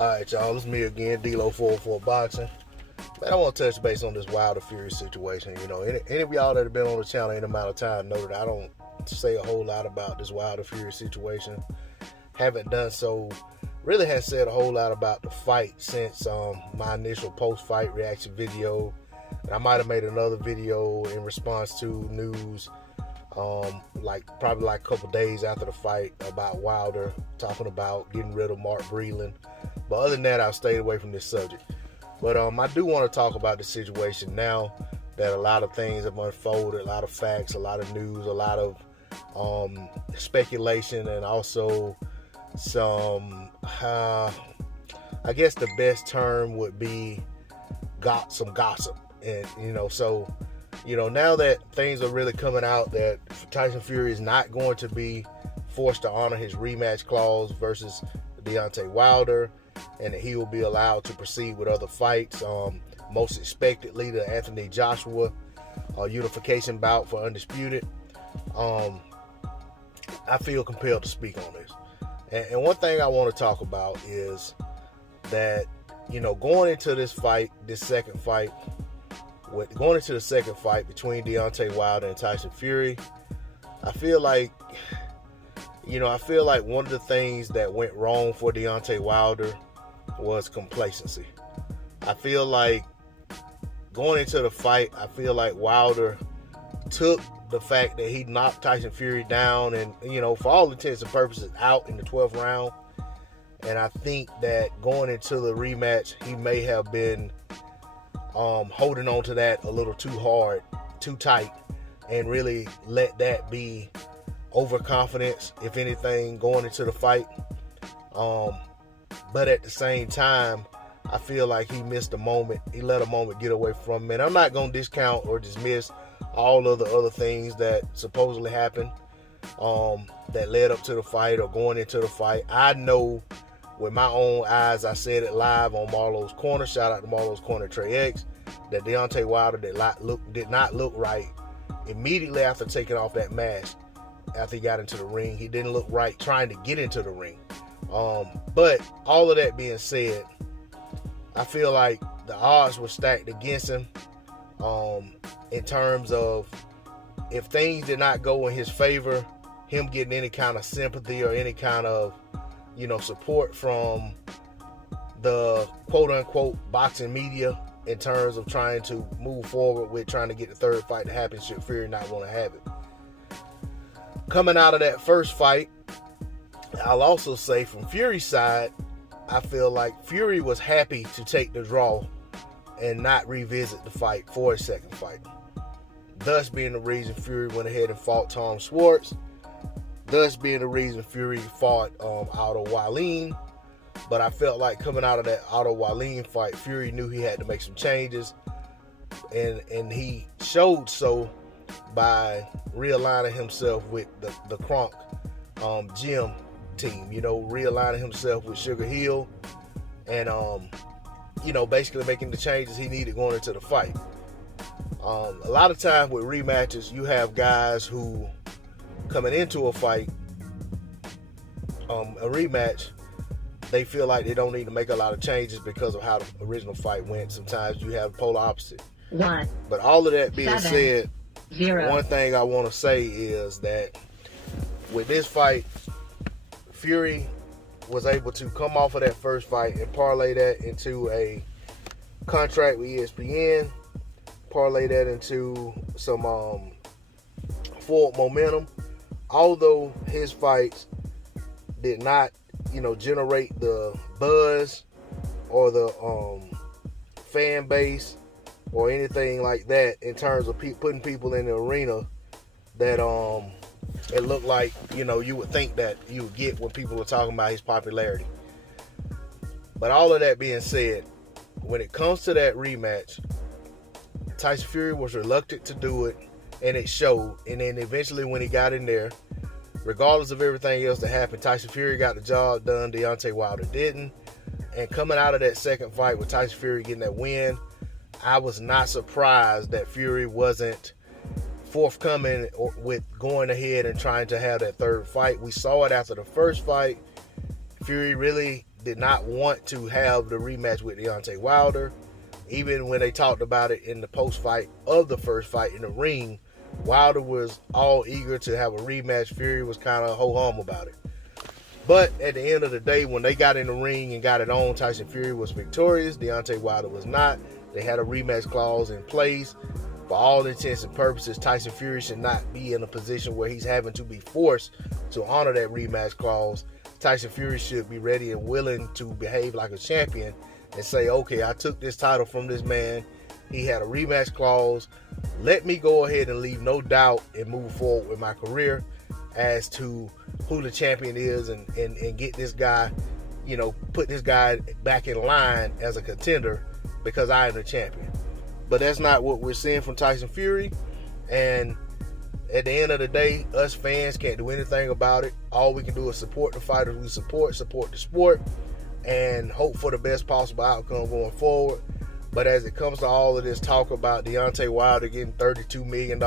Alright, y'all, it's me again, D-Lo 404 Boxing. Man, I want to touch base on this Wilder Fury situation. You know, any of y'all that have been on the channel any amount of time know that I don't say a whole lot about this Wilder Fury situation. Haven't done so. Really hasn't said a whole lot about the fight since my initial post-fight reaction video. And I might have made another video in response to news probably a couple days after the fight about Wilder, talking about getting rid of Mark Breland. But other than that, I've stayed away from this subject. But I do want to talk about the situation now that a lot of things have unfolded, a lot of facts, a lot of news, a lot of speculation, and also some, I guess the best term would be some gossip. And, now that things are really coming out that Tyson Fury is not going to be forced to honor his rematch clause versus Deontay Wilder, and that he will be allowed to proceed with other fights, most expectedly the Anthony Joshua unification bout for Undisputed. I feel compelled to speak on this. And one thing I want to talk about is that, going into this second fight between Deontay Wilder and Tyson Fury, I feel like one of the things that went wrong for Deontay Wilder was complacency. I feel like going into the fight, Wilder took the fact that he knocked Tyson Fury down and, for all intents and purposes, out in the 12th round. And I think that going into the rematch, he may have been holding on to that a little too hard, too tight, and really let that be overconfidence, if anything, going into the fight. But at the same time, I feel like he missed a moment. He let a moment get away from him. And I'm not going to discount or dismiss all of the other things that supposedly happened that led up to the fight or going into the fight. I know with my own eyes, I said it live on Marlowe's Corner. Shout out to Marlowe's Corner, Trey X, that Deontay Wilder did not look right immediately after taking off that mask. After he got into the ring, he didn't look right trying to get into the ring. But all of that being said, I feel like the odds were stacked against him in terms of if things did not go in his favor, him getting any kind of sympathy or any kind of support from the quote-unquote boxing media in terms of trying to move forward with trying to get the third fight to happen should Fury not want to have it. Coming out of that first fight, I'll also say from Fury's side, I feel like Fury was happy to take the draw and not revisit the fight for a second fight. Thus being the reason Fury went ahead and fought Tom Schwartz. Thus being the reason Fury fought Otto Wallin. But I felt like coming out of that Otto Wallin fight, Fury knew he had to make some changes. And he showed so by realigning himself with the Kronk gym team, realigning himself with Sugar Hill and, basically making the changes he needed going into the fight. A lot of times with rematches, you have guys who coming into a fight, a rematch, they feel like they don't need to make a lot of changes because of how the original fight went. Sometimes you have the polar opposite. But all of that being said, one thing I want to say is that with this fight, Fury was able to come off of that first fight and parlay that into a contract with ESPN, parlay that into some forward momentum. Although his fights did not, generate the buzz or the fan base or anything like that in terms of putting people in the arena that it looked like, you would think that you would get when people were talking about his popularity. But all of that being said, when it comes to that rematch, Tyson Fury was reluctant to do it, and it showed. And then eventually when he got in there, regardless of everything else that happened, Tyson Fury got the job done. Deontay Wilder didn't. And coming out of that second fight with Tyson Fury getting that win, I was not surprised that Fury wasn't forthcoming with going ahead and trying to have that third fight. We saw it after the first fight. Fury really did not want to have the rematch with Deontay Wilder. Even when they talked about it in the post-fight of the first fight in the ring, Wilder was all eager to have a rematch. Fury was kind of ho-hum about it. But at the end of the day, when they got in the ring and got it on, Tyson Fury was victorious. Deontay Wilder was not. They had a rematch clause in place. For all intents and purposes, Tyson Fury should not be in a position where he's having to be forced to honor that rematch clause. Tyson Fury should be ready and willing to behave like a champion and say, okay, I took this title from this man. He had a rematch clause. Let me go ahead and leave no doubt and move forward with my career as to who the champion is and get this guy, put this guy back in line as a contender because I am the champion. But that's not what we're seeing from Tyson Fury. And at the end of the day, us fans can't do anything about it. All we can do is support the fighters we support the sport, and hope for the best possible outcome going forward. But as it comes to all of this talk about Deontay Wilder getting $32 million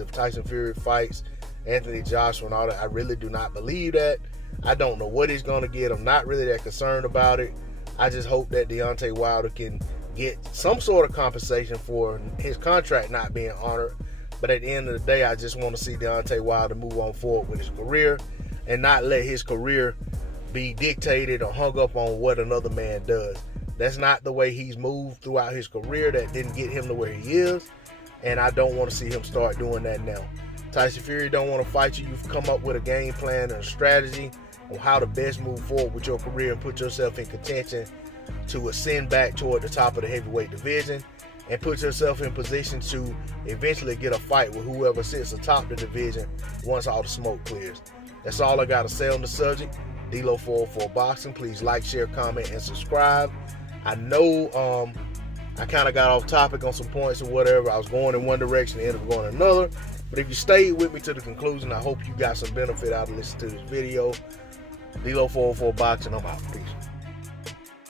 if Tyson Fury fights Anthony Joshua and all that, I really do not believe that. I don't know what he's going to get. I'm not really that concerned about it. I just hope that Deontay Wilder can get some sort of compensation for his contract not being honored. But at the end of the day, I just want to see Deontay Wilder move on forward with his career and not let his career be dictated or hung up on what another man does. That's not the way he's moved throughout his career. That didn't get him to where he is, and I don't want to see him start doing that now. Tyson Fury don't want to fight you. You've come up with a game plan and a strategy on how to best move forward with your career and put yourself in contention to ascend back toward the top of the heavyweight division and put yourself in position to eventually get a fight with whoever sits atop the division once all the smoke clears. That's all I got to say on the subject. D-Lo404 Boxing. Please like, share, comment, and subscribe. I know I kind of got off topic on some points or whatever. I was going in one direction and ended up going another. But if you stayed with me to the conclusion, I hope you got some benefit out of listening to this video. D-Lo404 Boxing. I'm out. Peace.